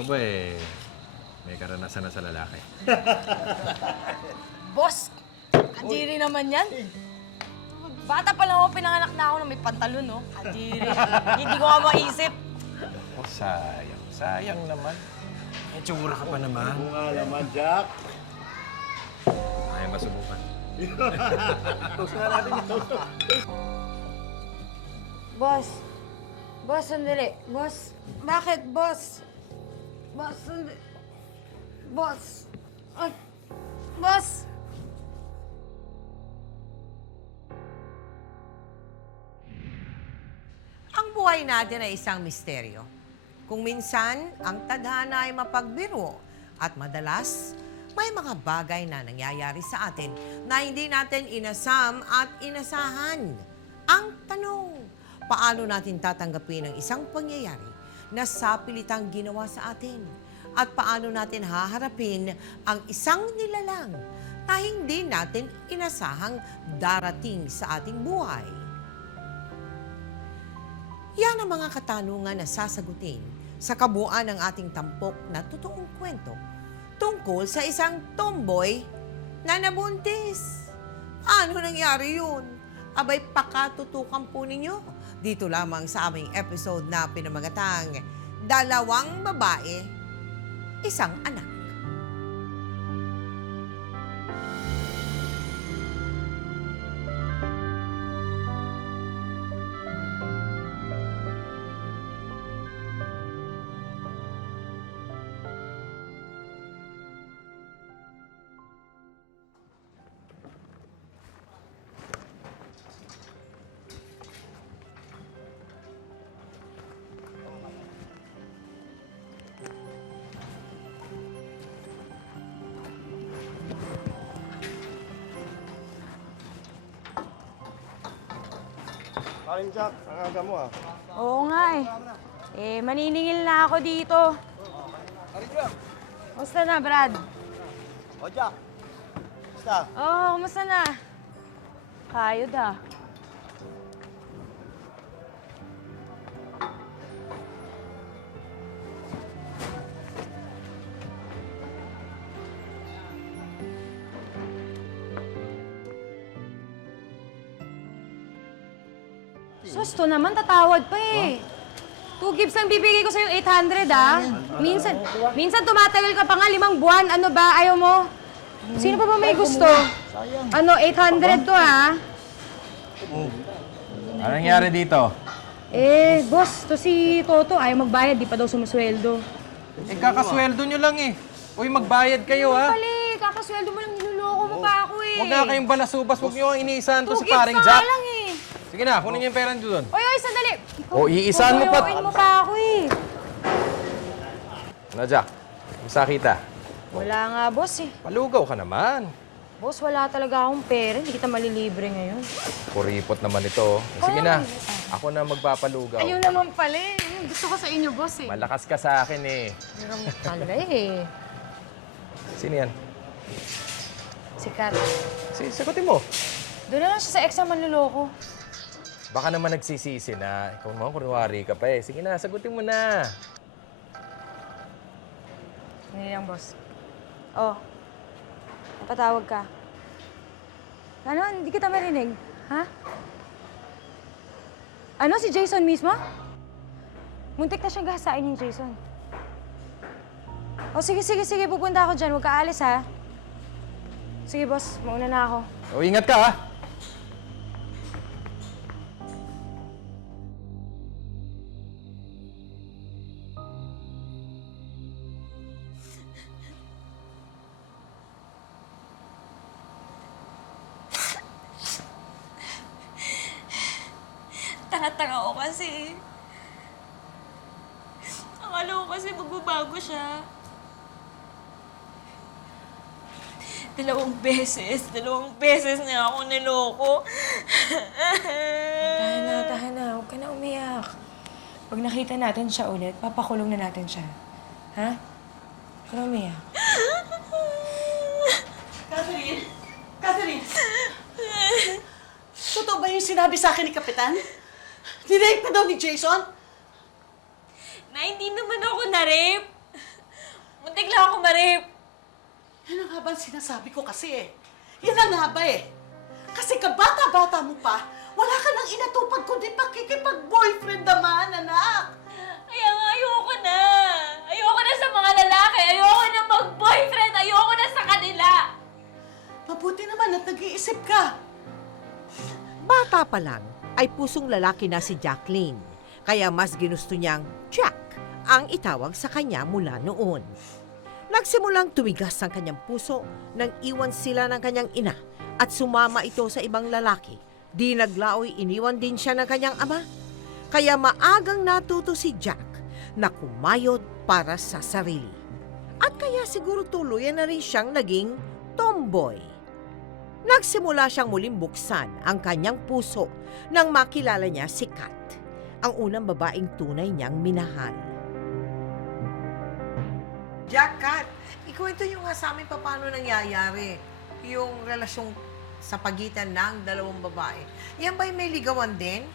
Ikaw ba may karanasan na sa lalaki? Boss, kadiri naman yan. Bata pa lang ako, pinanganak na ako na may pantalon, no? Kadiri. Hindi ko nga maisip. Oh, sayang. Sayang naman. May tsura ka pa naman. Oo nga naman, Jack. Ay, masubukan. Tapos nga natin ito. Boss. Boss, sandali. Boss. Bakit, boss? Boss, sandali. Boss. Ay. Boss. Ang buhay natin ay isang misteryo. Kung minsan, ang tadhana ay mapagbiro at madalas, may mga bagay na nangyayari sa atin na hindi natin inasam at inasahan. Ang tanong, paano natin tatanggapin ang isang pangyayari na sapilitang ginawa sa atin? At paano natin haharapin ang isang nilalang na hindi natin inasahang darating sa ating buhay? Yan ang mga katanungan na sasagutin sa kabuuan ng ating tampok na totoong kwento tungkol sa isang tomboy na nabuntis. Ano nangyari yun? Abay, pakatutukan po ninyo dito lamang sa aming episode na pinamagatang Dalawang Babae, Isang Anak. Karin, Jack. Ang aga mo, ah. Oo nga eh. Maniningil na ako dito. Kumusta na, Brad? O, Jack. Basta. Oo, kumusta na? Kayod ah. Sus, to naman, tatawad pa eh. 2 gifts ang bibigay ko sa'yo, 800 ah. Minsan tumatagal ka pa nga, 5 buwan. Ano ba, ayaw mo? Sino pa ba may gusto? Ano, 800 to ah. Ano nangyari dito? Boss, to si Toto, ayaw magbayad, di pa daw sumusweldo. Kakasweldo nyo lang eh. Uy, magbayad kayo ha. Pali, kakasweldo mo lang, niloloko mo pa ako eh. Huwag na kayong balasubas. Huwag nyo ang iniisahan to 2 si gifts paring na Jack. nga lang eh. Sige na, kunin niyo yung pera nyo doon. Oy, sandali. O, iisahan mo pa. Pupuyuin mo pa ako eh. Ano, Jack? Musta kita? Wala nga, boss eh. Palugaw ka naman. Boss, wala talaga akong pera. Hindi kita malilibre ngayon. Kuripot naman ito. Sige na, ako na magpapalugaw. Ayun naman pala eh. Gusto ko sa inyo, boss eh. Malakas ka sa akin eh. Ayun naman pala eh. Sino yan? Si Kat. Sagutin mo. Doon na lang siya sa ex na manluloko. Baka naman nagsisisi na. Ikaw naman, kunwari ka pa eh. Sige na, sagutin mo na. Hindi lang, boss. Oh, napatawag ka. Ano? Hindi kita marinig. Ha? Ano? Si Jason mismo? Muntik na siyang gahasain yung Jason. Oh, sige. Pupunta ako dyan. Huwag ka alis, ha? Sige, boss. Mauna na ako. O, ingat ka ha. Tanga-tanga ko kasi. Akala ko kasi magbabago siya. 2 beses niya ako niloko. Tahan na. Huwag ka na umiyak. Pag nakita natin siya ulit, papakulong na natin siya. Ha? Huwag ka na umiyak. Catherine! Totoo ba yung sinabi sa akin ni Kapitan? Dinake na daw ni Jason? Na hindi naman ako na-rape. nga ba ang sinasabi ko kasi eh? Yan na nga ba eh? Kasi kabata-bata mo pa, wala ka nang inatupag kundi pakikipag-boyfriend naman, anak. Kaya nga, ayoko na. Ayoko na sa mga lalaki. Ayoko na mag-boyfriend. Ayoko na sa kanila. Mabuti naman at nag-iisip ka. Bata pa lang ay pusong lalaki na si Jacqueline. Kaya mas ginusto niyang Jack ang itawag sa kanya mula noon. Nagsimulang tumigas ang kanyang puso nang iwan sila ng kanyang ina at sumama ito sa ibang lalaki. Di naglaoy iniwan din siya ng kanyang ama. Kaya maagang natuto si Jack na kumayod para sa sarili. At kaya siguro tuluyan na rin siyang naging tomboy. Nagsimula siyang muling buksan ang kanyang puso nang makilala niya si Kat, ang unang babaeng tunay niyang minahal. Jack, Kat, ikwento niyo nga sa amin paano nangyayari yung relasyong sa pagitan ng dalawang babae. Yan ba may ligawan din?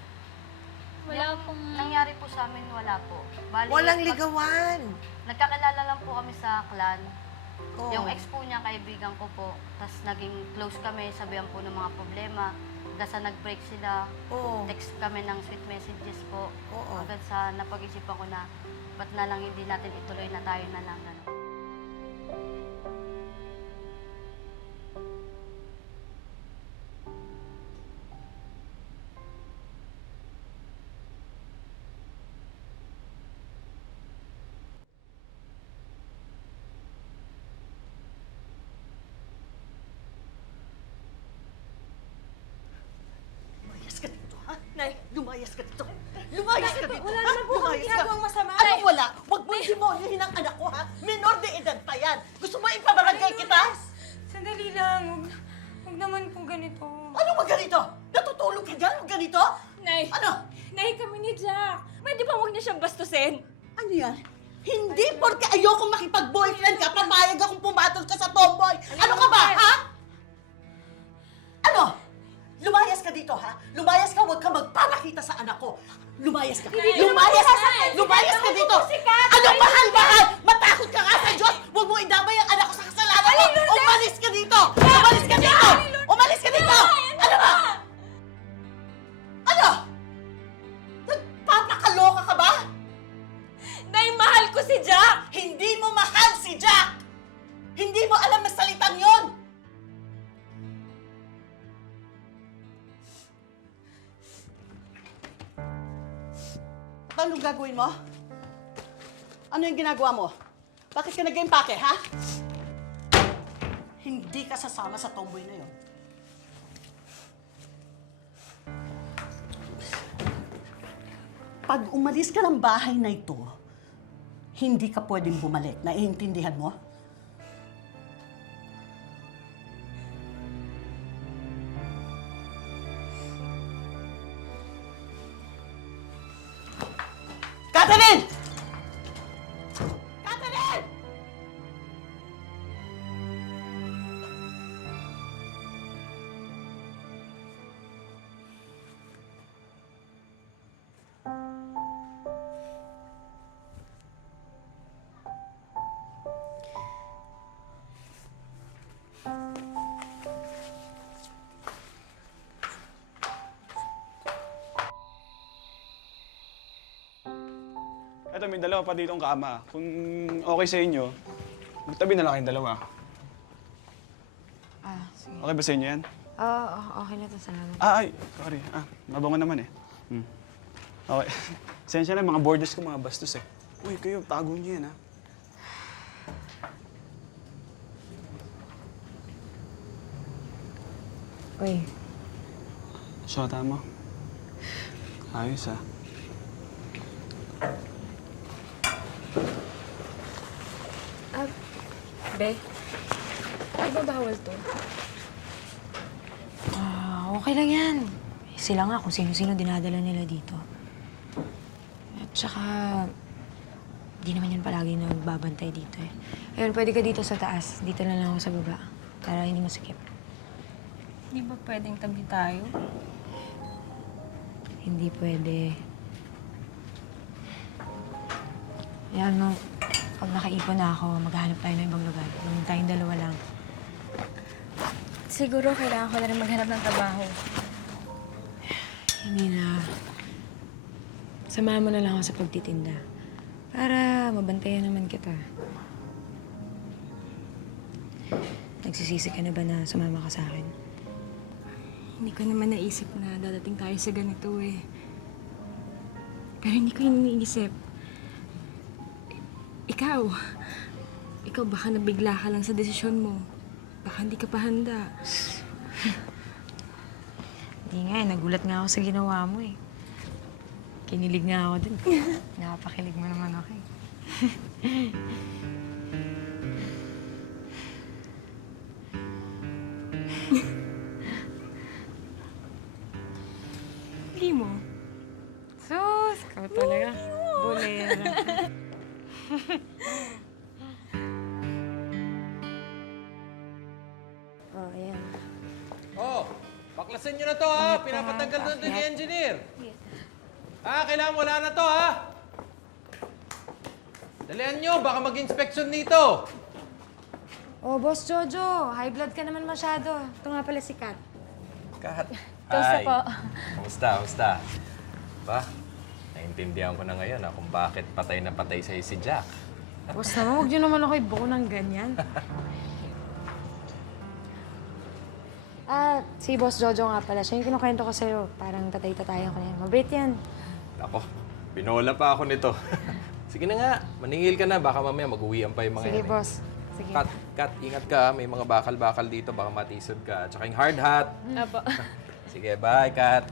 Wala pong... Nangyari po sa amin, wala po. Bali, Walang ligawan. Nagkakilala lang po kami sa clan. Oo. Yung ex po niya, kaibigan ko po. Tapos naging close kami, sabihan po ng mga problema. Hanggang sa nag-break sila, Oo. text kami ng sweet messages po. Oo. Hanggang sa napag-isipan ko na, ba't na lang hindi natin ituloy na tayo na lang. Ano. Lumayas ka dito, ha? Nay. Lumayas ka dito. Lumayas ka dito, wala ha? naman po akong Lumayas ka. ginagawang masama. Ano wala? Huwag mo demonyohin ang anak ko, ha? Minor de edad pa yan. Gusto mo ipabarangay kita? Sandali lang. Huwag naman po ganito. Ano ba ganito? Natutulog ka dyan? Huwag ganito? Nay. Ano? Nay, kami ni Jack. Pwede ba huwag niya siyang bastusin? Ano yan? Hindi porke ayokong makipag-boyfriend ka, papayag akong pumatol ka sa tomboy. Ano ka ba, ha? Ano? Lumayas ka dito, ha? Lumayas ka, huwag ka magpapakita sa anak ko. Lumayas ka. Lumayas ka! Lumayas ka dito! Ano mahal-mahal? Matakot ka nga sa Diyos! Huwag mo idamay ang anak ko sa kasalanan mo! Umalis ka dito! Umalis ka dito! Umalis ka dito! Ano ba? Ano? Nagpapakaloka ka ba? Nay, mahal ko si Jack! Hindi mo mahal si Jack! Hindi mo alam na salitang yon! Anong gagawin mo? Ano yung ginagawa mo? Bakit ka nag-impake, ha? Hindi ka sasama sa tomboy na yon. Pag umalis ka ng bahay na ito, hindi ka pwedeng bumalik. Naiintindihan mo? Catherine! Catherine! Eto, may dalawa pa ditong kama. Kung okay sa inyo, magtabi na lang kayong dalawa. Sige. Okay ba sa inyo yan? Okay na to, salamat. Ay, sorry. Mabango naman eh. Okay. Sensya na, mga borders ko, mga bastos eh. Uy, kayo, tago niyo yan, ha? Uy, Shota mo. Ayos, ha? Be, di ba bawal to? Okay lang yan. Sila nga kung sino-sino dinadala nila dito. At saka, di naman yan palagi nagbabantay dito eh. Ayun, pwede ka dito sa taas. Dito na lang ako sa baba. Para hindi masikip. Di ba pwedeng tabi tayo? Hindi pwede. Ayan, no. Pag nakaipon na ako, maghahanap tayo ng ibang lugar. Tayong dalawa lang. Siguro kailangan ko na rin maghanap ng trabaho. Hindi na. Samahan mo na lang ako sa pagtitinda. Para mabantayan naman kita. Nagsisisi ka na ba na sumama ka sa akin? Hindi ko naman naisip na dadating tayo sa ganito eh. Pero hindi ko yun iniisip. Ikaw baka nabigla ka lang sa desisyon mo. Baka hindi ka pa handa. Hindi nga eh, nagulat nga ako sa ginawa mo eh. Kinilig nga ako dun. Nakapakilig mo naman ako eh. Hindi mo. Sus, ikaw talaga. Bolera. Oh, ayan. Oh, baklasin nyo na to ha. Pinapatanggal na ito ni engineer. Kailangan wala na to ha. Dalihan nyo, baka mag-inspection dito. Oh, Boss Jojo, high blood ka naman masyado. Ito nga pala si Kat. Kat. Kamusta po? Kamusta? Ba, naintindihan ko na ngayon kung bakit patay na patay sa'yo si Jack. Boss naman, huwag niyo naman ako ibuko ng ganyan. Si Boss Jojo nga pala. Siya yung kinukwento ko sa'yo. Parang tatay-tatayan ko na yan. Mabait yan. Ako, binola pa ako nito. Sige na nga, maningil ka na. Baka mamaya mag-uwian pa yung mga Sige, yan. boss. Sige. Kat, ingat ka. May mga bakal-bakal dito. Baka matisod ka. Tsaka yung hard hat. Apo. Sige, bye, Kat.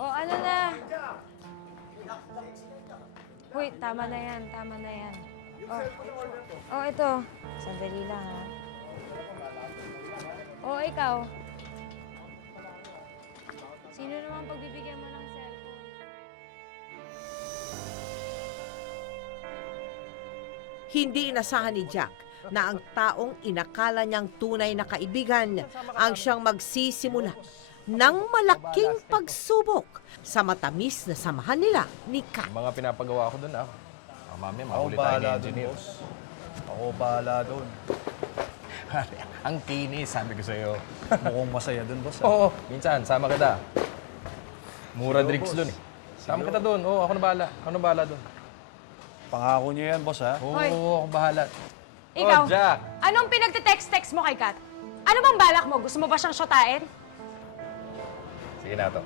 Oh, ano na? Uy, tama na yan. Tama na yan. Oh, ito. Sandali lang, ha? Oh, ikaw. Sino naman pagbibigyan mo ng cellphone? Hindi inasahan ni Jack na ang taong inakala niyang tunay na kaibigan ang siyang magsisimula ng malaking pagsubok sa matamis na samahan nila ni Kat. Yung mga pinapagawa ko doon, mamaya Ako mahuli tayo ni bahala doon, engineer. boss. Ako bahala doon. Ang kinis, sabi ko sa'yo. Mukhang masaya doon, boss. Oo, minsan, sama kita. Mura drinks doon eh. Sama kita doon. Oo, ako na bahala. Ako na bahala doon. Pangako niyo yan, boss, ha? Oo, Hoy. ako bahala. Ikaw, Oh, Jack. anong pinagte-text-text mo kay Kat? Ano bang balak mo? Gusto mo ba siyang shotain? Sige na to.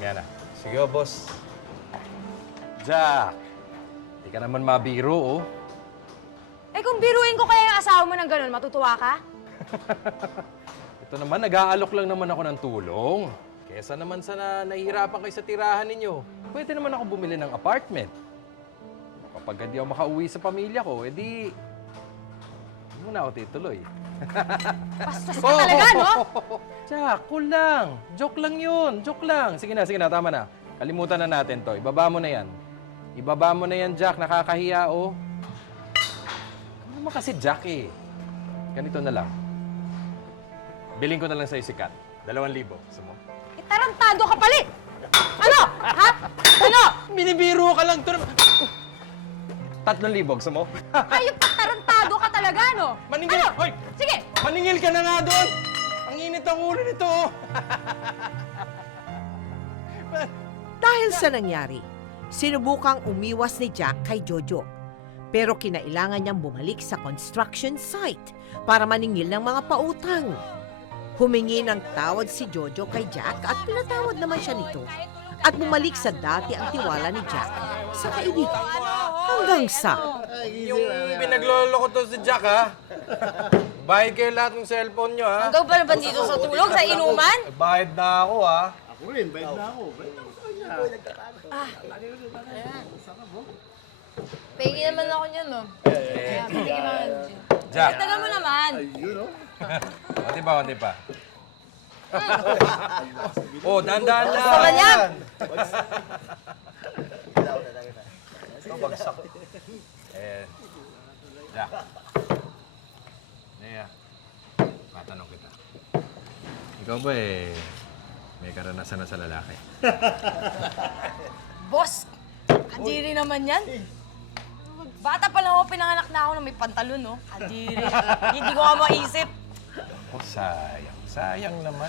Yan na. Sige, boss. Jack, di ka naman mabiro, oh. Eh kung biruin ko kaya yung asawa mo ng ganun, matutuwa ka? Ito naman, nag-aalok lang naman ako ng tulong. Kesa naman sa nahihirapan kayo sa tirahan ninyo, pwede naman ako bumili ng apartment. Kapag hindi ako makauwi sa pamilya ko, edi... Hindi mo na ako tituloy. Bastos ka talaga, no? Jack, cool lang. Joke lang yun. Joke lang. Sige na, tama na. Kalimutan na natin to. Ibaba mo na yan. Ibaba mo na yan, Jack. Nakakahiya, oh. Ano naman kasi Jack, eh. Ganito na lang. Biling ko na lang sa'yo si Kat. 2,000. Gusto mo? Eh, tarantado ka pala! Ano? Ha? Ano? Binibiro ka lang. 3,000. Gusto mo? Ayop ka, tarantado ka talaga, no? Maningil! Ano? Hoy! Sige! Maningil ka na nga doon! Ang init ang ulo nito, oh. Dahil sa nangyari, sinubukang umiwas ni Jack kay Jojo. Pero kinailangan niyang bumalik sa construction site para maningil ng mga pautang. Humingi ng tawad si Jojo kay Jack at pinatawad naman siya nito. At bumalik sa dati ang tiwala ni Jack sa kaibigan. Hanggang sa... Yung pinaglolo ko to si Jack, ha? Bayad kayo lahat ng cellphone nyo, ha? Ikaw pa naman dito sa tulog, sa inuman? Bayad na ako, ha? Ako rin, bayad na ako. Pengi naman ako niyan, no? Pengi naman. Jack. Tagal mo naman. Konti pa. Oh, dahan-dahan lang. Gusto ka niya? Ito, bagsak. Jack. Nea, matanong kita. Ikaw ba may karanasan na sa lalaki? Boss, kadiri naman yan. Bata pa lang ako, pinanganak na ako na may pantalon, no? Kadiri. Hindi ko nga maisip. Oh, sayang. Sayang naman.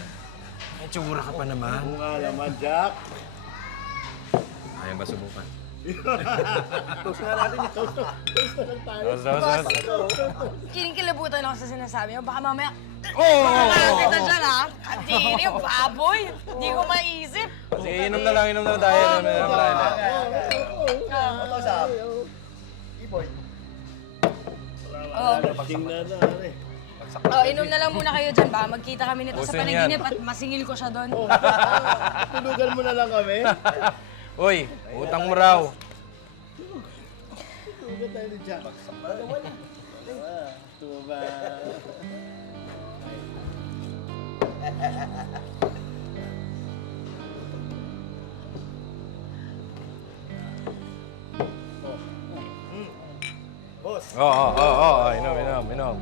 May tsura ka pa naman. Oo nga naman, Jack. Ayaw ba subukan? Toast nga natin. Toast na lang tayo. Kinikilabutan ako sa sinasabi mo. Baka mamaya, Oo! kita dyan, ha? Kadiri, baboy. Hindi ko maisip. Sige, inom na lang tayo. Inom na lang tayo. Tingnan na, eh. Oh, inom na lang muna kayo dyan. Baka magkita kami nito sa Uso niyan. panaginip at masingil ko siya doon. Tulugan mo na lang kami. Uy, utang mo raw. Tulugan tayo ni Jack. Tuba. Boss. Oo. Inom.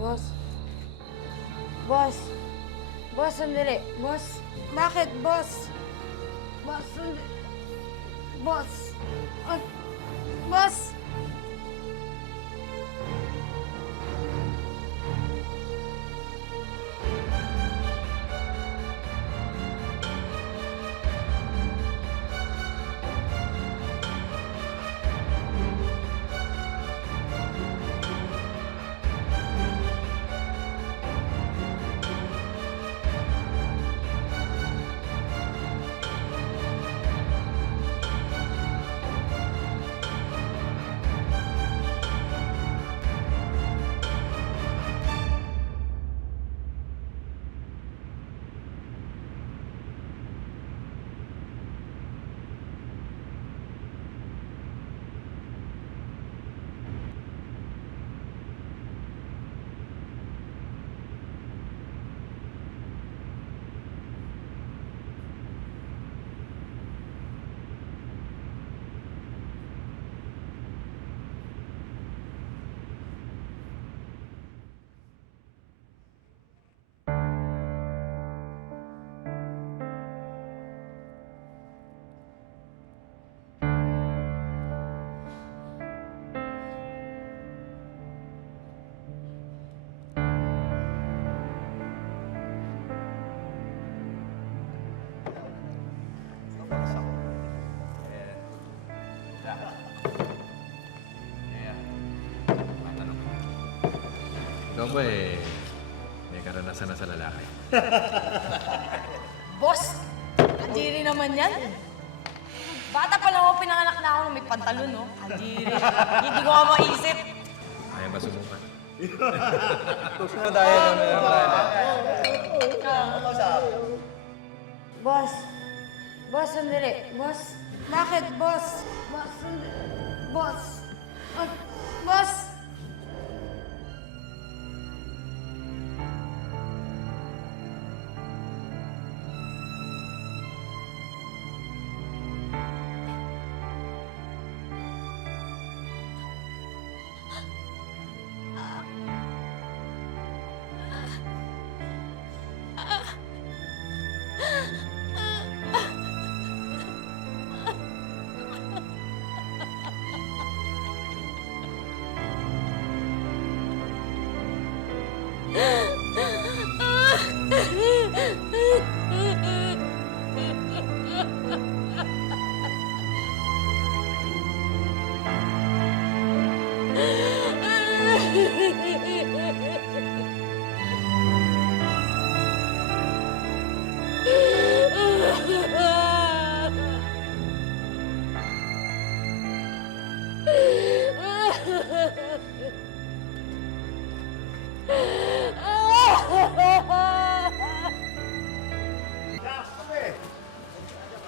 Boss. Boss. Boss, sandali. Boss. Bakit, boss? Boss, sandali. Boss. Boss. Ikaw ba may karanasan na sa lalaki? Boss! Kadiri naman yan. Bata pa lang ako, pinanganak na ako may pantalon, no? Kadiri. Hindi ko nga maisip. Ayaw ba subukan? Inom tayo. Boss. Boss, sandali. Boss. Bakit, boss? Boss, sandali. Boss. Boss.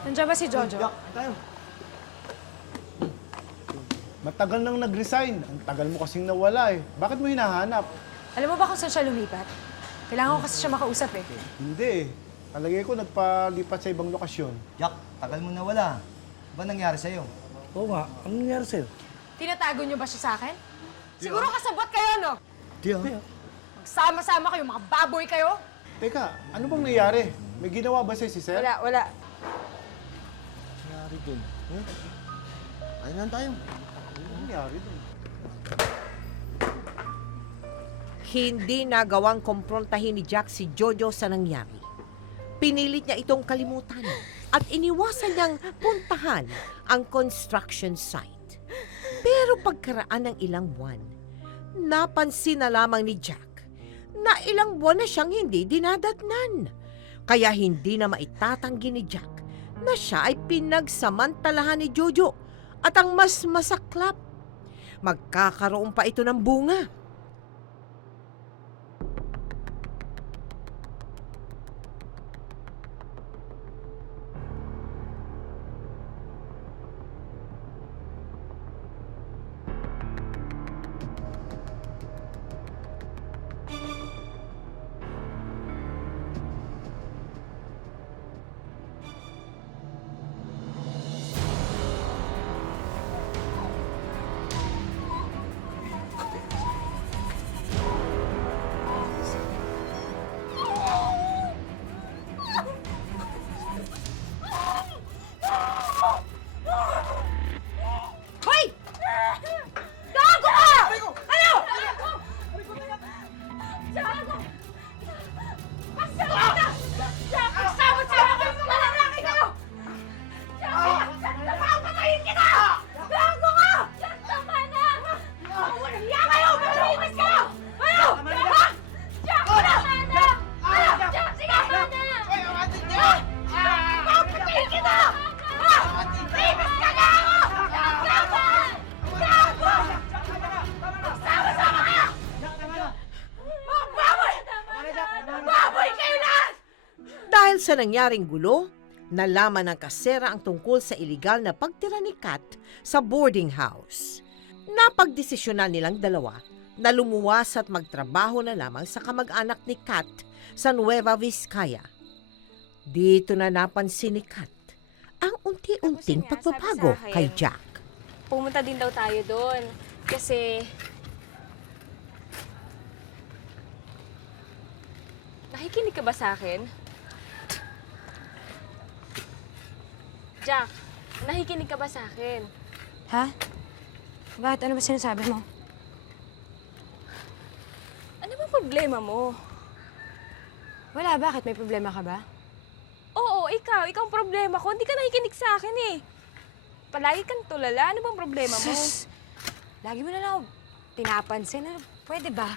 Nandiyan ba si Jojo? Jack, tayo. Matagal nang nag-resign. Ang tagal mo kasing nawala eh. Bakit mo hinahanap? Alam mo ba kung saan siya lumipat? Kailangan ko kasi siya makausap eh. Hindi eh. Palagay ko nagpalipat sa ibang lokasyon. Jack, tagal mo na wala. Ba nangyari sa'yo? Oo nga. Anong nangyari sa'yo? Tinatago niyo ba siya sa akin? Siguro kasabot kayo, no? Di Magsama-sama kayo, mga baboy kayo. Teka, ano bang nangyari? May ginawa ba sa'yo si Sir? Wala. Nangyari dun. Ayun lang tayo. Ano nangyari dun? Hindi nagawang komprontahin ni Jack si Jojo sa nangyari. Pinilit niya itong kalimutan at iniwasan niyang puntahan ang construction site. Pero pagkaraan ng ilang buwan, napansin na lamang ni Jack na ilang buwan na siyang hindi dinadatnan. Kaya hindi na maitatanggi ni Jack na siya ay pinagsamantalahan ni Jojo at ang mas masaklap, magkakaroon pa ito ng bunga. Hoy! Gago ka! Ano? Tiago! Pasama ka! Tiago, sama-sama kayo sa malalaki kayo! Tiago, napapatayin kita! Gago ka! Tama na! Walang hiya kayo! Malinis kayo! Ano? Tiago! Tiago, tama na! Tiago, sige, tama na! Napapatayin kita! Malinis ka na ako! Tiago! Tiago! Sama-sama kayo! Mga baboy! Baboy kayo lahat! Dahil sa nangyaring gulo, nalaman ng kasera ang tungkol sa iligal na pagtira ni Kat sa boarding house. Napagdesisyonan nilang dalawa na lumuwas at magtrabaho na lamang sa kamag-anak ni Kat sa Nueva Vizcaya. Dito na napansin ni Kat ang unti-unting pagbabago kay Jack. Pumunta din daw tayo doon. Kasi... Nakikinig ka ba sa akin? Jack, nakikinig ka ba sa akin? Ha? Bakit? Ano ba sinasabi mo? Ano bang problema mo? Wala, bakit? May problema ka ba? Oo, ikaw ang problema ko. Hindi ka nakikinig sa akin eh. Palagi kang tulala. Ano bang problema mo? Sus! Lagi mo na lang ako pinapansin. Ano, pwede ba?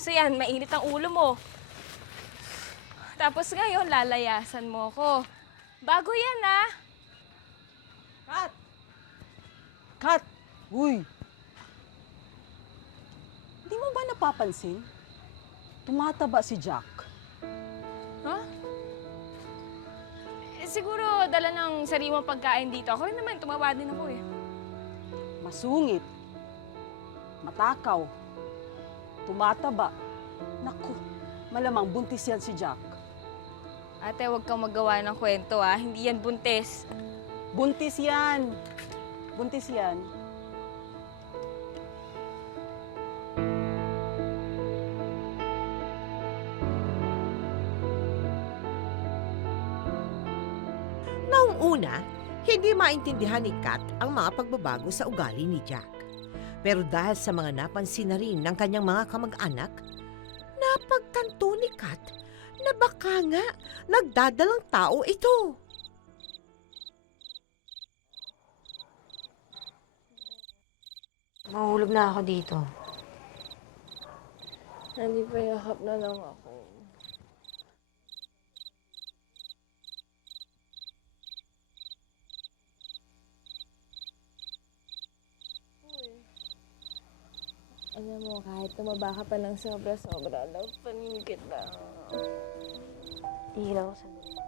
So yan, mainit ang ulo mo. Tapos ngayon, lalayasan mo ko. Bago yan, ah. Kat! Kat! Uy! Di mo ba napapansin? Tumataba si Jack. Ha? Siguro dala ng sariwang pagkain dito. Ako rin naman, tumaba din ako eh. Masungit. Matakaw. Tumataba. Naku, malamang buntis yan si Jack. Ate, huwag kang magawa ng kwento ah. Hindi yan buntis. Buntis yan. Buntis yan. Noong una, hindi maintindihan ni Kat ang mga pagbabago sa ugali ni Jack. Pero dahil sa mga napansin na rin ng kanyang mga kamag-anak, napagtanto ni Kat na baka nga nagdadalang tao ito. Mahulog na ako dito. Hindi pa yakap na lang ako. Alam mo, kahit tumaba ka pa ng sobra-sobra, love, panin kita. Tigil ako sandali.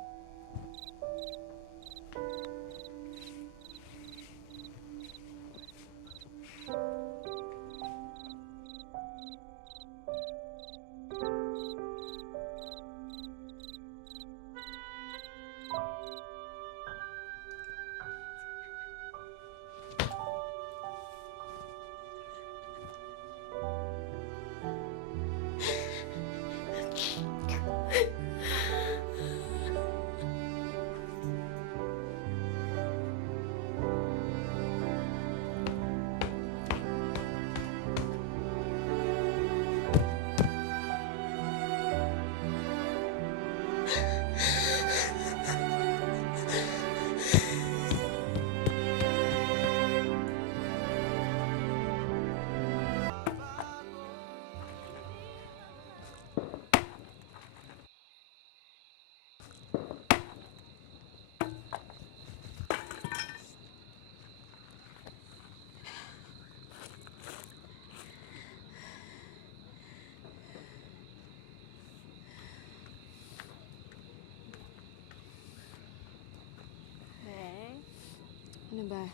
Ano ba?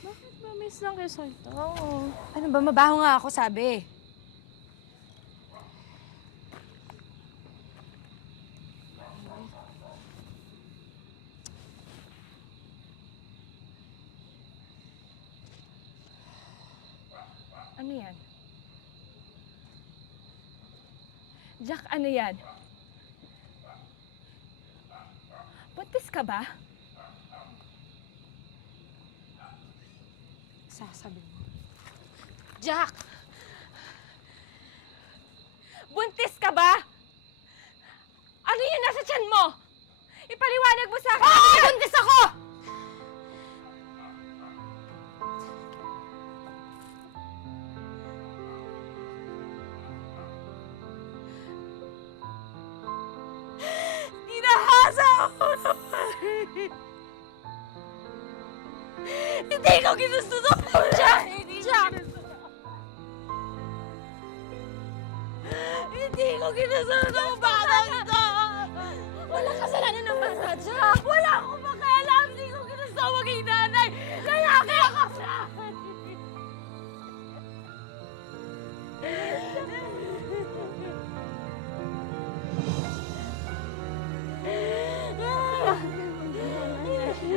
Bakit mamiss lang kayo sa ito? Ano ba? Mabaho nga ako, sabi. Ano yan? Jack, ano yan? Buntis ka ba? Sasabi mo. Jack! Buntis ka ba? Ano yun nasa tiyan mo? Ipaliwanag mo sa akin! Oo! Buntis ako! Tinahasa ako naman! Hindi ko ginusto to! Jack! Jack! Hindi ko ginusto ng batang to! Walang kasalanan ng bata, Jack! Wala akong makialam! Hindi ko ginusto maging nanay! Kaya ka sa akin!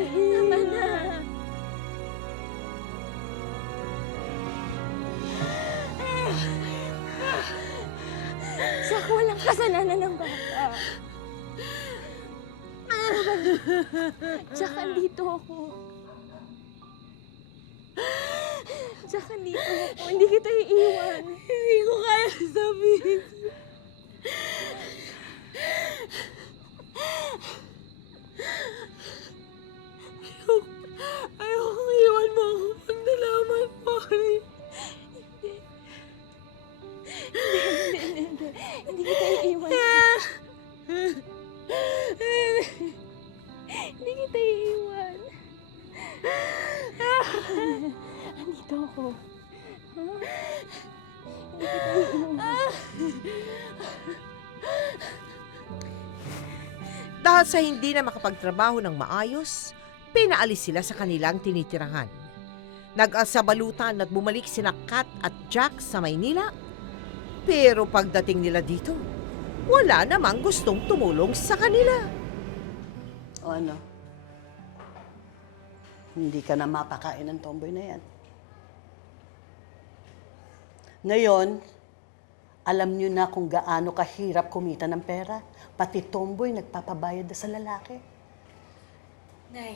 Tama na! Jack, walang kasalanan ng bata. Jack, andito ako. Jack, andito ako. Hindi kita iiwan. Hindi ko kaya sabihin. Ayokong iwan mo ako pag nalaman mo. Hindi kita iiwan. Hindi kita iiwan. Andito ako. Hindi kita iiwan. Dahil sa hindi na makapagtrabaho ng maayos, pinaalis sila sa kanilang tinitirahan. Nag-asabalutan at bumalik sina Kat at Jack sa Maynila. Pero pagdating nila dito, wala namang gustong tumulong sa kanila. O ano? Hindi ka na mapakain ng tomboy na yan. Ngayon, alam nyo na kung gaano kahirap kumita ng pera. Pati tomboy nagpapabayad na sa lalaki. Nay,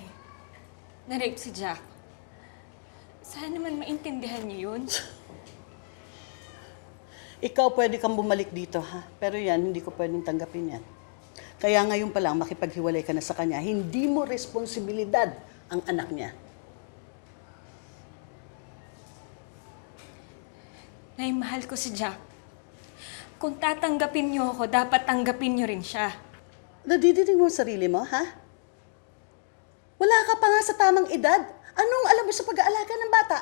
na-rape si Jack. Sana naman maintindihan niyo yun. Ikaw pwede kang bumalik dito, ha? Pero yan, hindi ko pwedeng tanggapin yan. Kaya ngayon pa lang, makipaghiwalay ka na sa kanya. Hindi mo responsibilidad ang anak niya. Nay, mahal ko si Jack. Kung tatanggapin niyo ako, dapat tanggapin niyo rin siya. Nadidinig mo ang sarili mo, ha? Wala ka pa nga sa tamang edad. Anong alam mo sa pag-aalaga ng bata?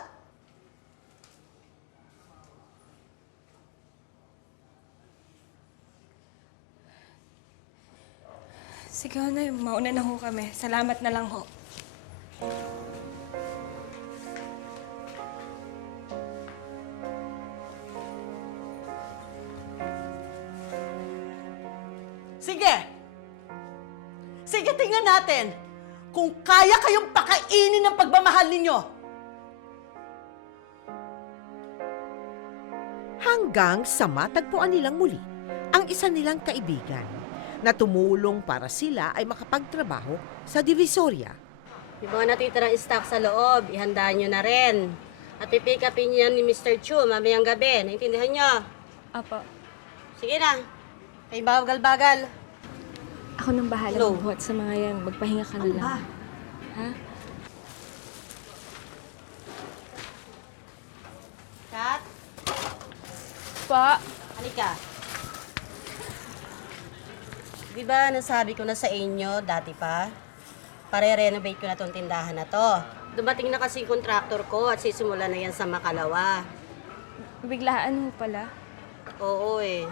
Sige ho, Nay. Mauna na ho kami. Salamat na lang ho. Sige! Sige, tingnan natin kung kaya kayong pakainin ng pagmamahal ninyo. Hanggang sa matagpuan nilang muli ang isa nilang kaibigan na tumulong para sila ay makapagtrabaho sa Divisoria. Yung mga natitirang stock sa loob, ihandaan nyo na rin. At pipick upin yan ni Mr. Chu mamayang gabi. Naintindihan nyo? Apo. Sige na. Ay bagal-bagal. Ako nang bahala Hello. magbuhat sa mga yan. Magpahinga ka na lang. Ha? Kat, Pa. halika. Di ba nasabi ko na sa inyo dati pa? Pare-renovate ko na tong tindahan na to. Dumating na kasi yung kontraktor ko at sisimula na yan sa Makalawa. Biglaan ho pala. Oo eh.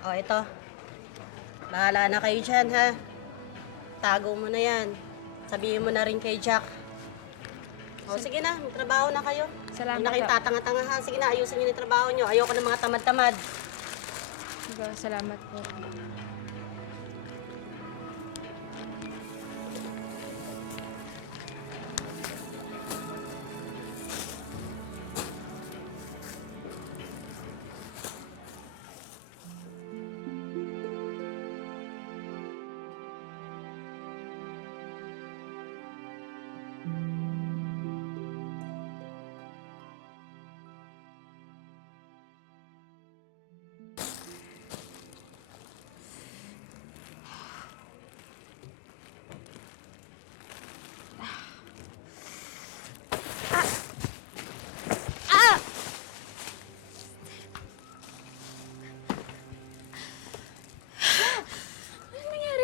O, ito. Bahala na kayo dyan, ha? Tago mo na yan. Sabihin mo na rin kay Jack. O, sige na. May trabaho na kayo. Salamat, Hindi na kayo ah. tatanga-tanga, ha? Sige na, ayusin niyo yung trabaho niyo. Ayoko ng mga tamad-tamad. Diba, salamat po.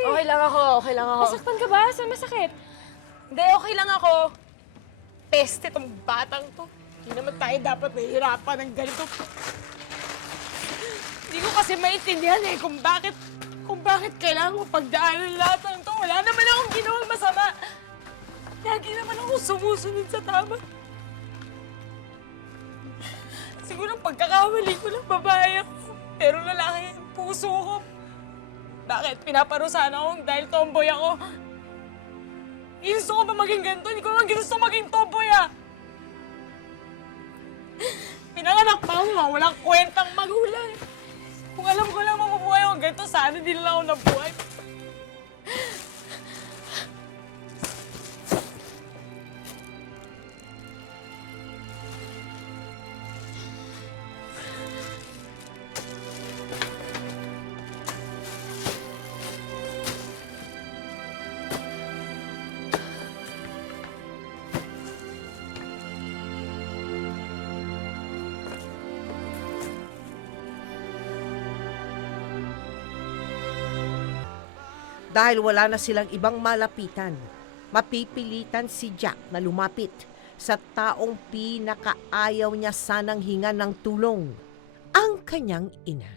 Okay lang ako, okay lang ako. Nasaktan ka ba? Saan masakit? Hindi, okay lang ako. Peste tong batang to. Hindi naman tayo dapat nahihirapan ng ganito. Hindi ko kasi maintindihan eh kung bakit kailangan mo pagdaanan lahat ng to. Wala naman akong ginawang masama. Lagi naman ako sumusunod sa tama. Siguro ang pagkakamali ko ng babae ako. Pero lalaki ang puso ko. Bakit? Pinaparusahan ako dahil tomboy ako. Gusto ko ba maging ganito? Hindi ko naman gusto maging tomboy ah. Pinanganak pa ako, walang kwentang magulang. Kung alam ko lang mabubuhay ako ganito, sana hindi lang ako nabuhay. Dahil wala na silang ibang malapitan, mapipilitan si Jack na lumapit sa taong pinakaayaw niya sanang hinga ng tulong, ang kanyang ina,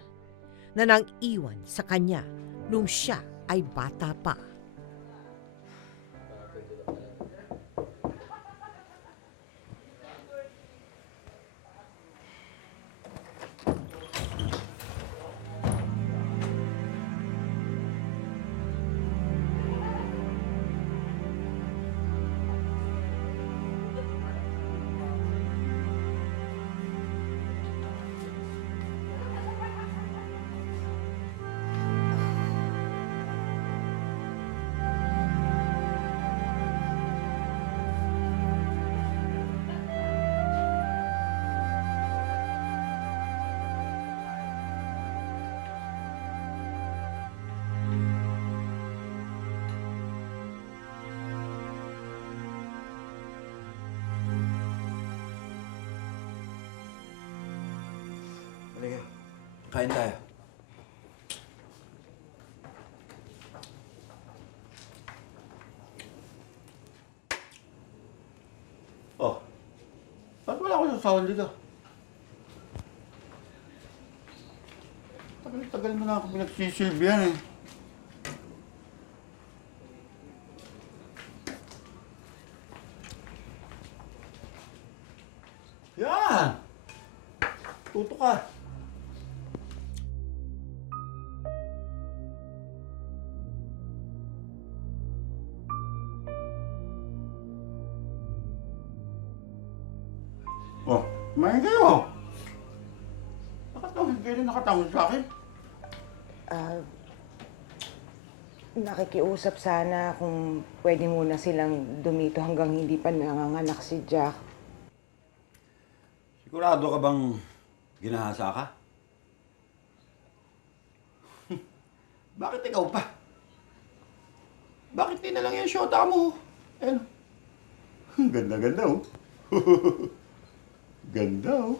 na nang iwan sa kanya nung siya ay bata pa. Halika. Kain tayo. Oh, ba't wala ako sa sahod dito? Tagal mo na ako pinagsisilbihan eh. Yan! Tuto ka. Oh, kumain kayo. Bakit kayo nakatawag sa akin? Nakikiusap sana kung pwede muna silang dumito hanggang hindi pa nanganganak si Jack. Sigurado ka bang ginahasa ka? Bakit ikaw pa? Bakit di na lang yung shota mo? Ayun. Ganda-ganda oh. Ganda oh.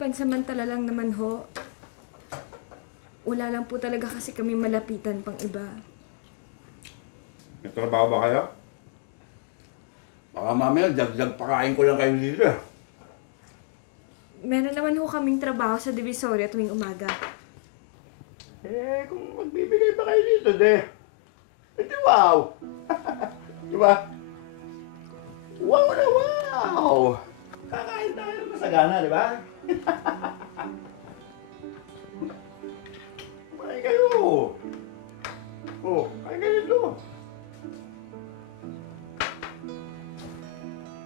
Pansamantala lang naman ho. Wala lang po talaga kasi kami malapitan pang iba. May trabaho ba kayo? Baka mamaya, jag-jag pakain ko lang kayo dito. Meron naman ho kaming trabaho sa Divisoria tuwing umaga. Eh, kung magbibigay pa kayo dito, di wow! Di ba? Wow na wow! Kakain tayo ng masagana, di ba? Kumain kayo! Oh, kain kayo dito.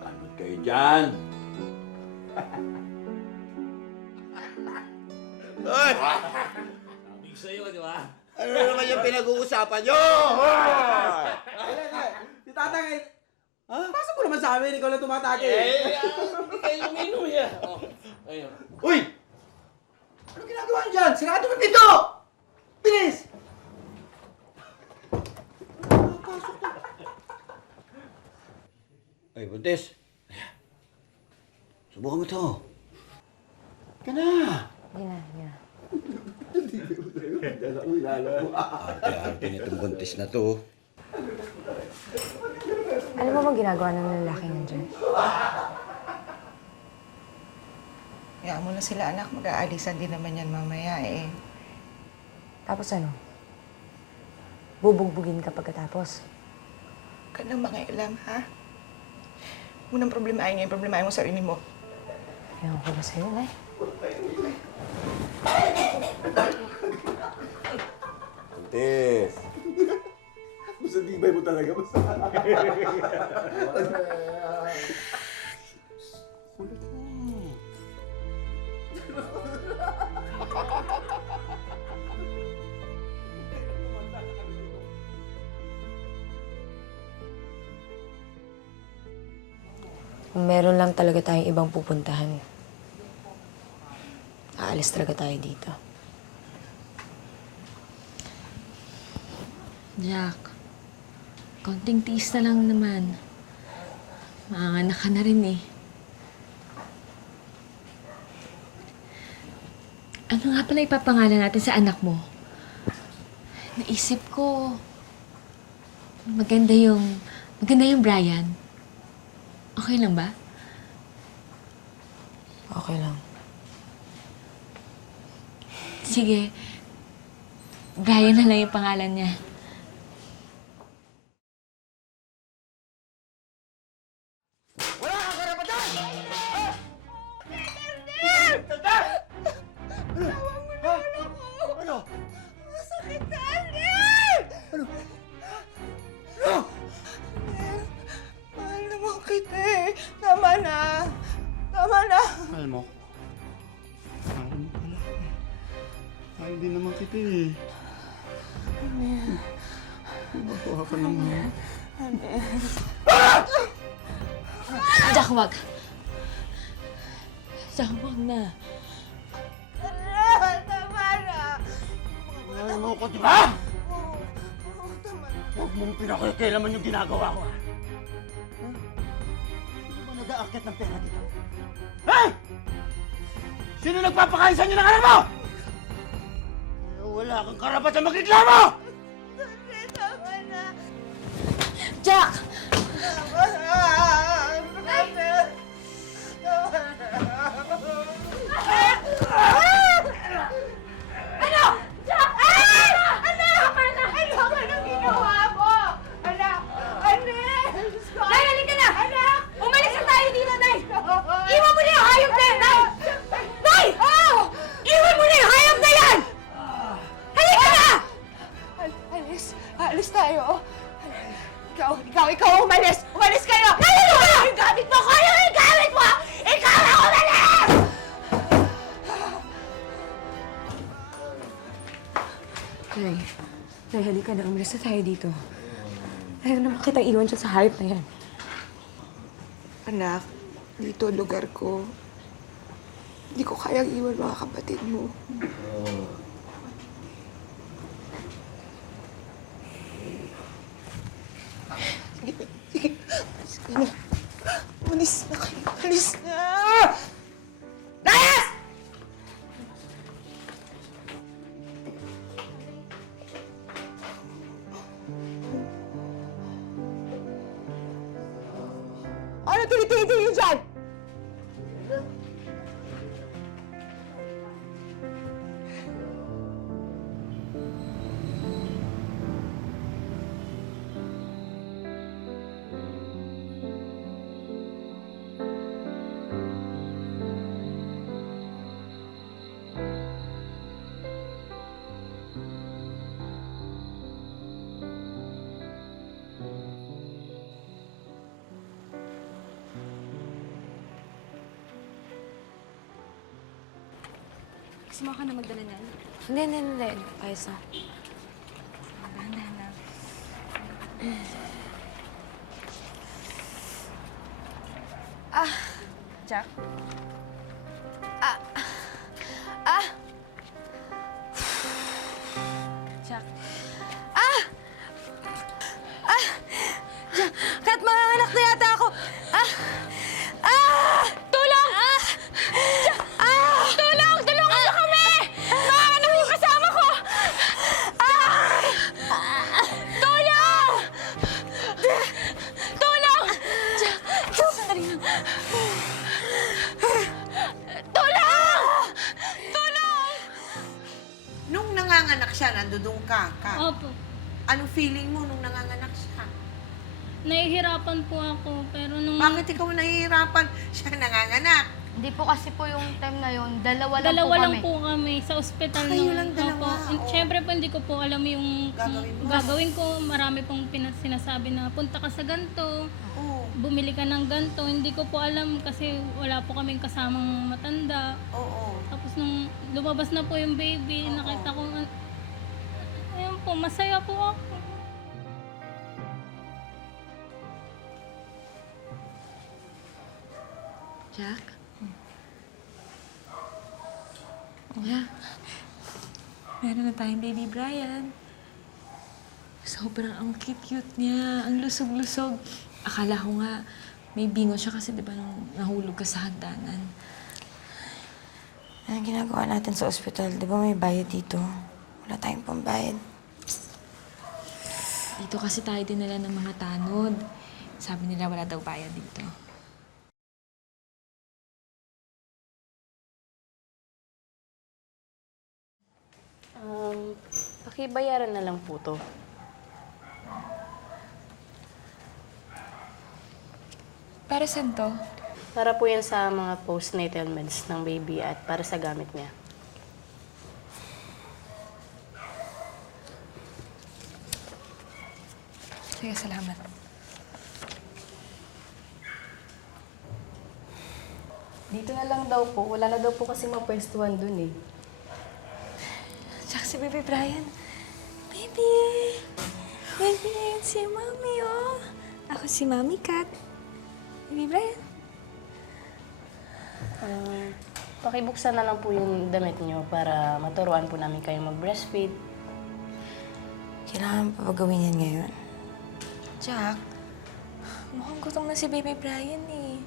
Kalmot kayo dyan! Ay! Sabi sa'yo, di ba? Ano naman yung pinag-uusapan nyo? Si tatay, pasa mo naman sa amin, ikaw lang tumatake. Hindi kayo uminom yan. Ayun. Uy! Anong ginagawa niyo dyan? Sirado mo dito! Bilis! Ay, Buntis. Subukan mo to. Ka na. Arte-arte nitong buntis na to. Alam mo bang ginagawa ng lalaki nandiyan? Kaya mo na sila, anak. Mag-aalisan din naman yan mamaya eh. Tapos ano? Bubugbugin ka pagkatapos. Huwag ka nang mga ilam, ha? Unang problemahin niya yung problemahin mo sa sarili mo. Ewan ko ba sa'yo, Nay? Buntis. Basta tibay mo talaga. Basta. Kulit mo. Kung meron lang talaga tayong ibang pupuntahan, aalis talaga tayo dito. Jack, konting tiis na lang naman. Maanganak ka na rin eh. Ano nga pala ipapangalan natin sa anak mo? Naisip ko, maganda yung Brian. Okay lang ba? Okay lang. Sige, Brian na lang yung pangalan niya. Wala kang karapatan! Ano? Masakit na, Arnel! Ano? Ano? Mahal naman kita eh. Tama na. Tama na. Mahal mo? Mahal mo pala. Mahal din naman kita eh. Kumakuha ka naman. Jack, wag. Jack, wag na. Arnel, tama na! Mahal mo ko, di ba? Huwag mong pinakikilaman yung ginagawa ko, ha? Sino ba nag-aakit ng pera dito? Ha? Sino nagpapakain sa inyo ng anak mo? Kaya wala kang karapatan magreklamo! Arnel, tama na! Jack! Tama na! Arnel! Tama na! Ano? Jack! Anak! Ano ka nang ginawa mo? Anak! Arnel! Nay, halika na! Anak! Umalis na tayo dito, Nay! Iwan mo na yung hayop na yan, Nay! Nay! Iwan mo na yung hayop na yan! Halika na! Alis tayo. Ikaw umalis! Umalis kayo! Ano ba? Yung gamit mo! Kaya yung gamit mo! Ikaw ang umalis! Nay, halika na. Umalis na tayo dito. Ayaw naman kitang iwan siya sa hayop na yan. Anak, dito lugar ko. Hindi ko kayang iwan mga kapatid mo. Sige. Alis ka na. Umalis na kayo. Alis na! Layas! Ano tinitingin niyo dyan? Gusto mo ka na magdala niyan? Hindi. Ayos na. Dahan-dahan lang. Jack? Jack? Kat, manganganak na yata ako! Tulong! Tulong! Tulungan niyo kami! Manganganak yung kasama ko! Tulong! Tulong! Sandali lang. Tulong! Tulong! Nung nanganganak siya, nandudong ka. Opo. Anong feeling mo nung nanganganak siya? Nahihirapan po ako, pero nung... Bakit ikaw nahihirapan? Siya nanganganak. Hindi po kasi po yung time na yun, dalawa lang Dalawa po lang kami. po kami sa ospital. Kayo nung- lang dalawa, Opo. oo. Siyempre po hindi ko po alam yung Gagawin mo. gagawin ko. Marami pong sinasabi na punta ka sa ganito, Oo. bumili ka ng ganito. Hindi ko po alam kasi wala po kaming kasamang matanda. Oo. Tapos nung lumabas na po yung baby, Oo. nakita ko, ayun po, masaya po ako. Jack? Wala. Meron na tayong baby Brian. Sobrang ang cute-cute niya. Ang lusog-lusog. Akala ko nga may bingo siya kasi di ba nung nahulog ka sa hagdanan. Anong ginagawa natin sa ospital? Di ba may bayad dito? Wala tayong pambayad. Dito kasi tayo dinala ng mga tanod. Sabi nila wala daw bayad dito. Pakibayaran na lang po to. Para saan to? Para po yan sa mga postnatal meds ng baby at para sa gamit niya. Sige, salamat. Dito na lang daw po. Wala na daw po kasi mapwestuhan dun eh. Tsaka si Baby Brian. Baby! Baby, si Mami, oh. Ako si Mami Kat. Baby Brian. Pakibuksan na lang po yung damit niyo para maturuan po namin kayong mag-breastfeed. Kailangan pa ba gawin yan ngayon? Jack, mukhang gutom na si Baby Brian, eh.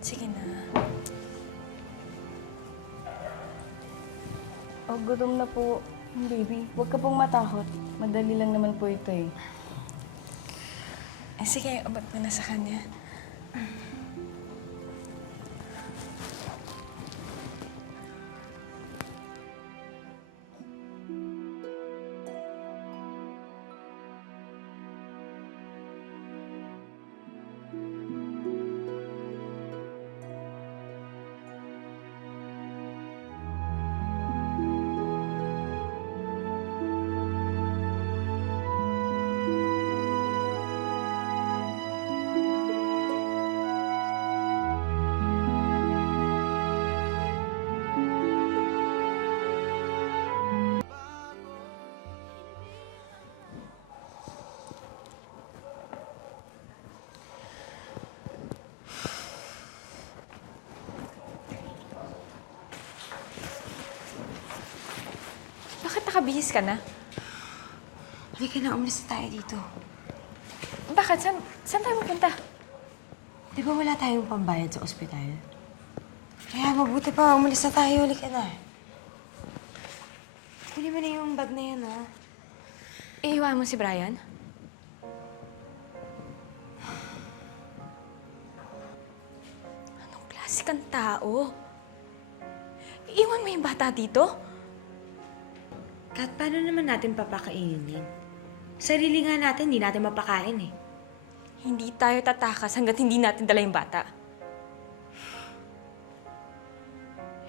Sige na. Oh, gutom na po, baby. Huwag ka pong matakot. Madali lang naman po ito eh. Sige, abot mo na sa kanya. Bakit nakabihis ka na? Halika na, umalis na tayo dito. Bakit? Saan tayo pupunta? Di ba wala tayong pambayad sa ospital? Kaya mabuti pa, umalis na tayo. Halika na. Huli mo na yung bag na yan, ha? Iiwan mo si Brian? Anong klase kang tao? Iiwan mo yung bata dito? Kat, paano naman natin papakainin yan? Sarili nga natin, hindi natin mapakain eh. Hindi tayo tatakas hanggat hindi natin dala yung bata.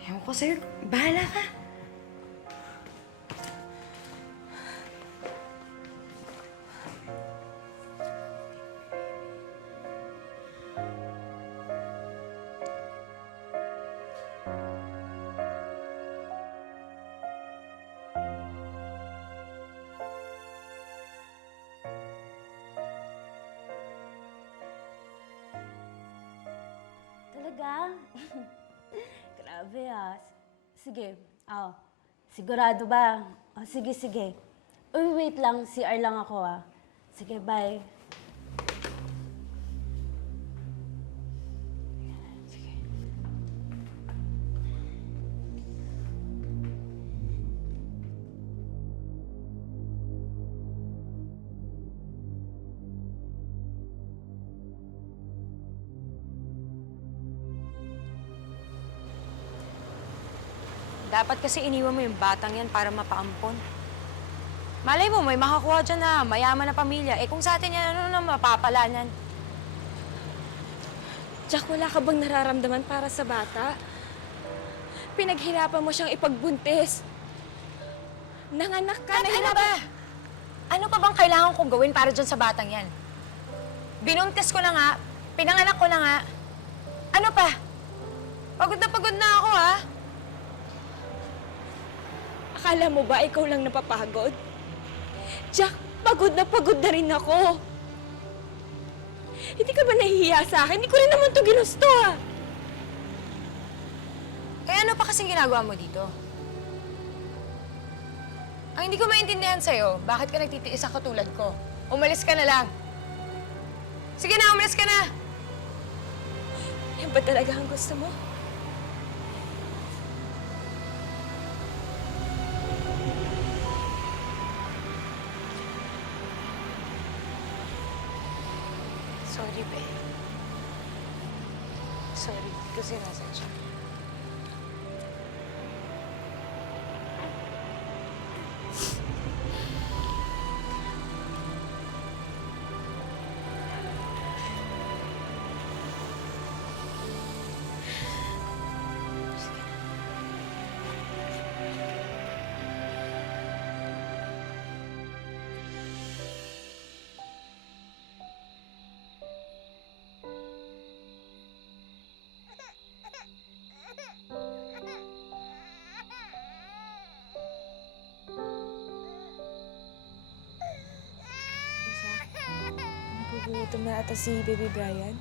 Ewan ko sa'yo, bahala ka. Grabe ah. Sige. Oh. Sigurado ba? Oh, sige, sige. Uy, wait lang. CR lang ako ah. Sige, bye. Dapat kasi iniwan mo yung batang yan para mapaampon. Malay mo, may makakuha dyan na mayaman na pamilya. Eh kung sa atin yan, ano na mapapala niyan? Jack, wala ka bang nararamdaman para sa bata? Pinaghirapan mo siyang ipagbuntis. Nanganak ka, Ano ba? Ano pa bang kailangan kong gawin para dyan sa batang yan? Binuntis ko na nga, pinanganak ko na nga. Ano pa? Pagod na ako, ha? Akala mo ba ikaw lang napapagod? Jack, pagod na rin ako. Hindi ka ba nahihiya sa akin? Hindi ko rin naman to ginusto, ah. Eh ano pa kasing ginagawa mo dito? Ang hindi ko maintindihan sa'yo, bakit ka nagtitiis sa katulad ko? Umalis ka na lang. Sige na, umalis ka na! Yan ba talaga ang gusto mo? Sorry, be. Sorry, hindi ko sinasadya. Nagugutom na ata si Baby Brian.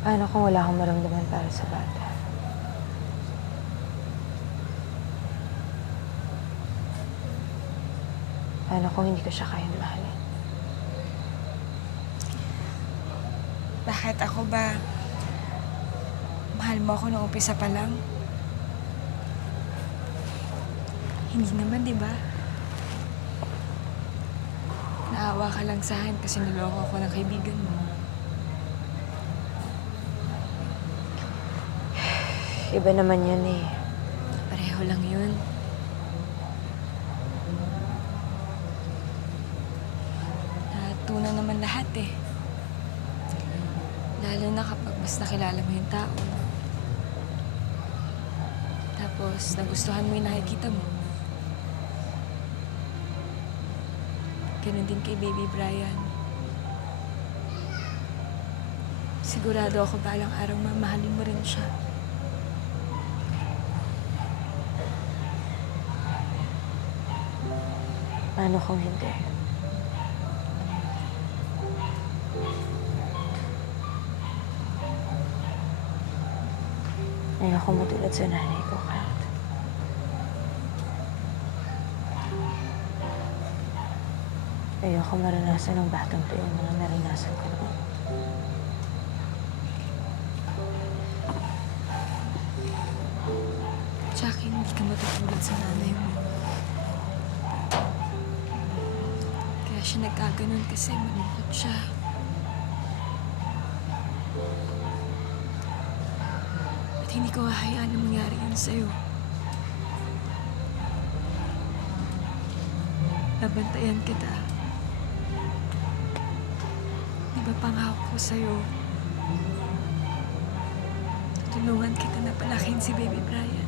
Paano kung wala akong maramdaman para sa bata? Paano kung hindi ko siya kayang mahalin? Bakit ako ba? Mahal mo ako noong umpisa pa lang? Hindi naman, di ba? Naawa ka lang sa akin kasi niloko ako ng kaibigan mo. Iba naman yun eh. Pareho lang yun. Natutunan naman lahat eh. Lalo na kapag mas nakilala mo yung tao. Tapos nagustuhan mo yung nakikita mo. Ganun din kay Baby Brian. Sigurado ako balang araw mamahalin mo rin siya. Paano kung hindi? Ayoko matulad sa nanay ko, Kat. Ayoko maranasan ng batang to yung mga naranasan ko noon. Jack, hindi. Hindi ka matutulad sa nanay mo. Kaya siya nagkaganon kasi malungkot siya. At hindi ko hahayaan na mangyari yun sa'yo. Nabantayan kita. Di ba pangako ko sa'yo? Tutulungan kita na palakin si Baby Brian.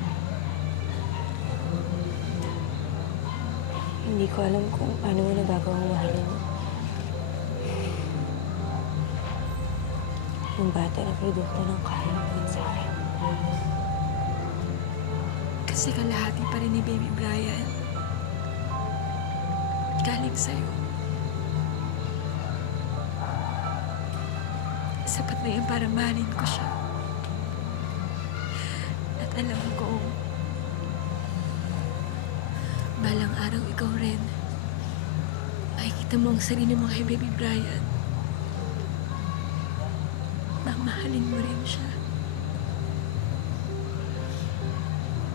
Hindi ko alam kung paano mo nagagawang mahalin. Yung bata na produkto ng kaya mo sa akin. Kasi kalahati pa rin ni Baby Brian. Galing sa'yo. Sapat na yan para mahalin ko siya. At alam ko, balang araw ikaw rin, makikita mo ang sarili mo kay Baby Brian. Mamahalin mo rin siya.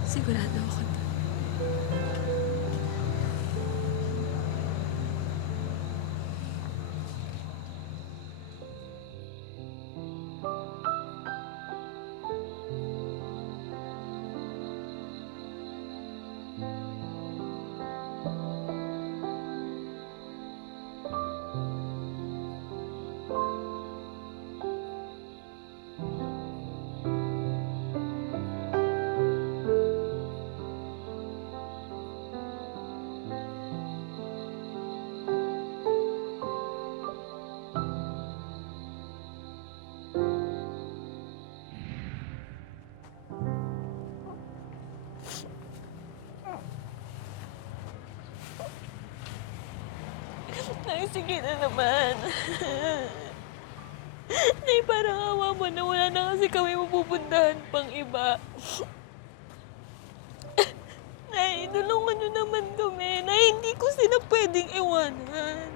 Sigurado ako na. Nay, sige na naman. Nay, parang awa mo na wala na kasi kami mapupuntahan pang iba. Nay, tulungan niyo naman kami. Nay, hindi ko sila pwedeng iwanan.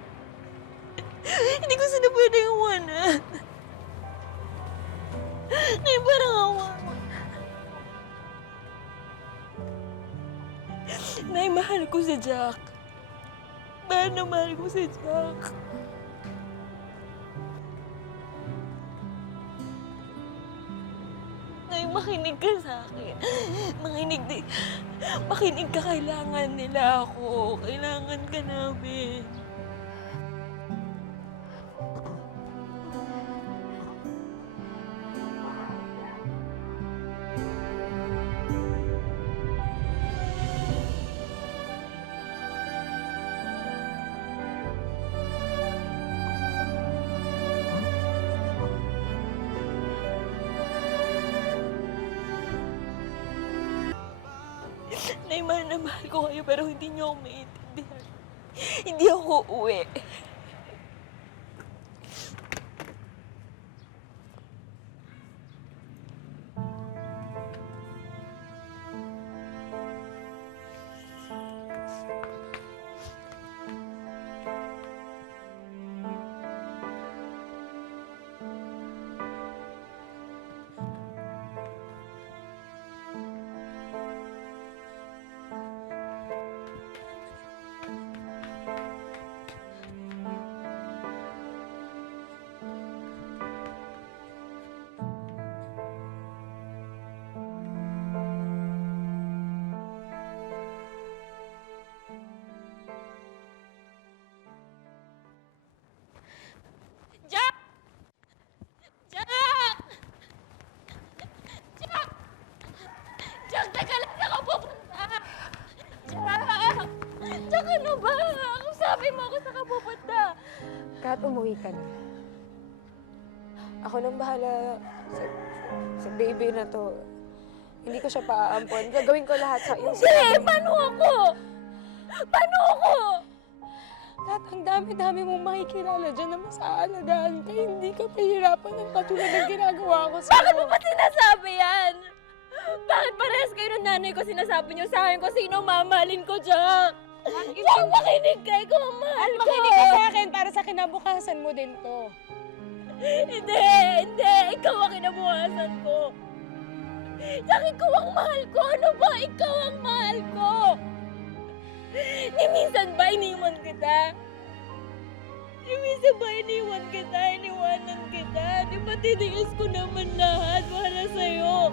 Hindi ko sila pwedeng iwanan. Nay, parang awa mo. Nay, mahal ko si Jack. Mahal ko si Jack. Nay, makinig ka sa akin. Makinig ka. Kailangan nila ako. Kailangan ka namin. Nay, mahal na mahal ko kayo pero hindi niyo ako maintindihan. Hindi ako uuwi. Jack! Jack! Jack! Jack, teka lang, saan ka pupunta? Jack! Jack, ano ba? Sabi mo ako saan ka pupunta. Kat, umuwi ka na. Ako nang bahala sa baby na to. Hindi ko siya paaampon. Gagawin ko lahat sa iyo. Hindi! Paano ako? Paano ako? Kat, ang dami-dami mong makikilala dyan na mas aalagaan ka. Hindi ka pahirapan ng katulad ng ginagawa ko sa'yo. Bakit mo ba sinasabi yan? Bakit parehas kayo ng nanay ko sinasabi niyo sa akin kung sino mamahalin ko, Jack? Jack, makinig ka! Ikaw ang mahal ko! Makinig ka sa akin para sa kinabukasan mo din to. Hindi! Ikaw ang kinabukasan ko. Jack, ikaw ang mahal ko. Ano ba? Ikaw ang mahal minsan ba iniwan kita? Minsan ba iniwan kita? Iniwanan kita? Di ba tiniis ko naman lahat para sa'yo?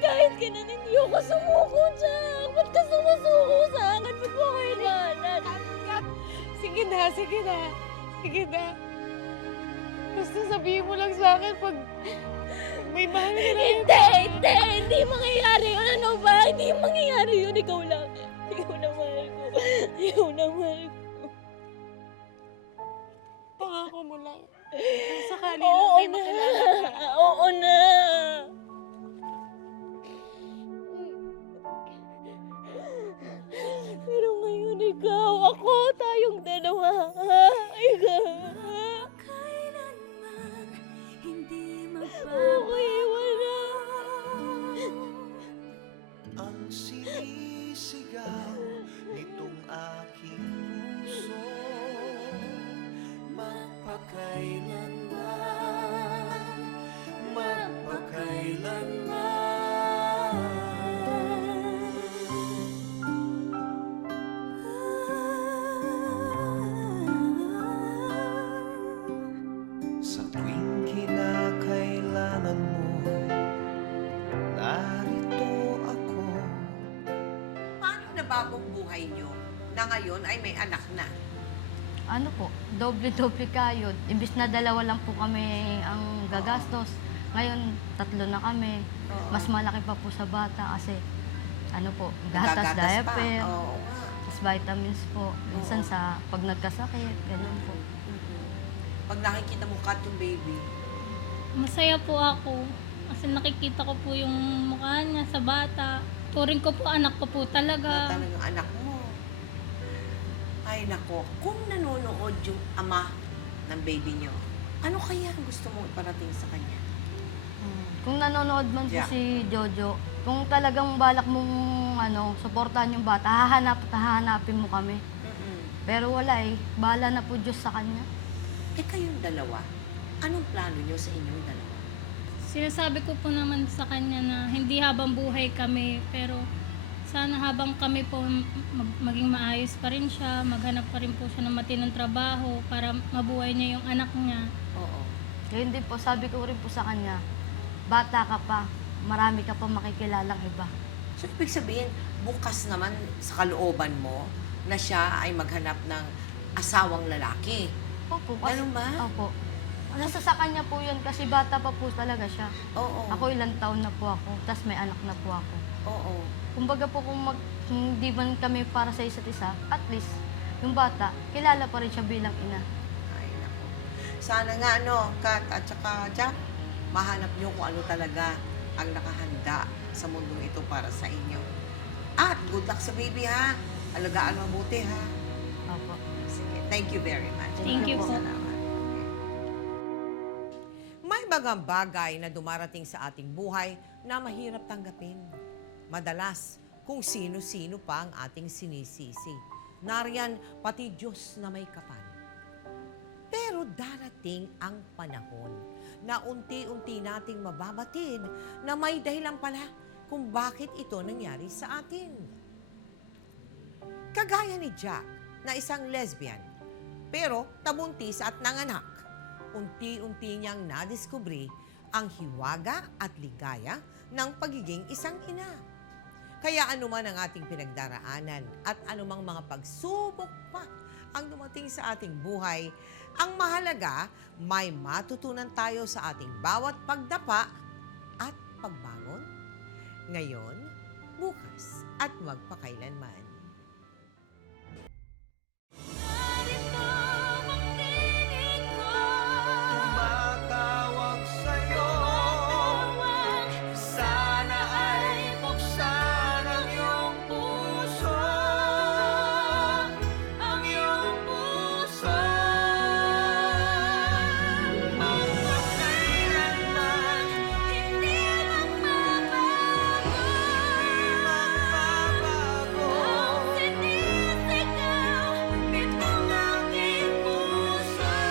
Kahit ganun, hindi ako sumuko, Jack. Ba't ka sumusuko sa akin? Ba't mo ako iwanan? Sige na, sige na. Sige na. Basta sabihin mo lang sa akin pag may mahal ka na. Hindi mangyayari yun. Ano ba? Hindi mangyayari yun. Ikaw lang. Ikaw na mahal ko. Ikaw na mahal ko. Pangako mo lang. Sakali lang may makilala ka. Oo na. Pero ngayon ikaw, ako, tayong dalawa. Ikaw. Ako iwanan. Ang sinisigaw nitong aking puso, magpakailanman, sa tuwing kinakailangan mo, narito ako. Paano nabagong buhay nyo na ngayon ay may anak na? Ano po, doble-doble kayod. Imbis na dalawa lang po kami ang gagastos. Ngayon, 3 na kami. Mas malaki pa po sa bata kasi ano po, gatas, Nagagatas diaper, pa. Oo nga. tas vitamins po. Minsan sa pag nagkasakit, ganun po. Pag nakikita mo cut yung baby, Masaya po ako kasi nakikita ko po yung mukha niya sa bata. Turing ko po, anak ko po na talaga. talagang anak mo. Ay nako, kung nanonood yung ama ng baby nyo, ano kaya ang gusto mong iparating sa kanya? Kung nanonood man po Yeah. si Jojo, kung talagang balak mong suportahan yung bata, hahanapin mo kami. Pero wala eh, bahala na po Diyos sa kanya. Eh kayong dalawa, anong plano nyo sa inyong dalawa? Sinasabi ko po naman sa kanya na hindi habang buhay kami, pero sana habang kami po maging maayos pa rin siya, maghanap pa rin po siya ng matinong trabaho para mabuhay niya yung anak niya. Oo. Kaya hindi po, sabi ko rin po sa kanya, bata ka pa, marami ka pa makikilalang iba. So ibig sabihin, bukas naman sa kalooban mo na siya ay maghanap ng asawang lalaki. Opo. Ganun ba? Opo. Nasa sa kanya po yun kasi bata pa po talaga siya. Oo. Ako ilang taon na po ako, tapos may anak na po ako. Oo. Kumbaga po kung hindi man kami para sa isa't isa, at least yung bata, kilala pa rin siya bilang ina. Ay nako. Sana nga Kat at saka Jack, mahanap nyo kung ano talaga ang nakahanda sa mundong ito para sa inyo. At good luck sa baby ha. Alagaan mabuti ha. Opo. Sige. Thank you very much. Thank you po. Salamat. May bagang bagay na dumarating sa ating buhay na mahirap tanggapin. Madalas, kung sino-sino pa ang ating sinisisi. Nariyan pati Diyos na may kapal. Pero darating ang panahon na unti-unti nating mababatid na may dahilan pala kung bakit ito nangyari sa atin. Kagaya ni Jack na isang lesbian, pero tabuntis at nanganak. Unti-unti niyang nadiskubre ang hiwaga at ligaya ng pagiging isang ina. Kaya anuman ang ating pinagdaraanan at anumang mga pagsubok pa ang dumating sa ating buhay, ang mahalaga, may matutunan tayo sa ating bawat pagdapa at pagbangon. Ngayon, bukas at magpakailanman.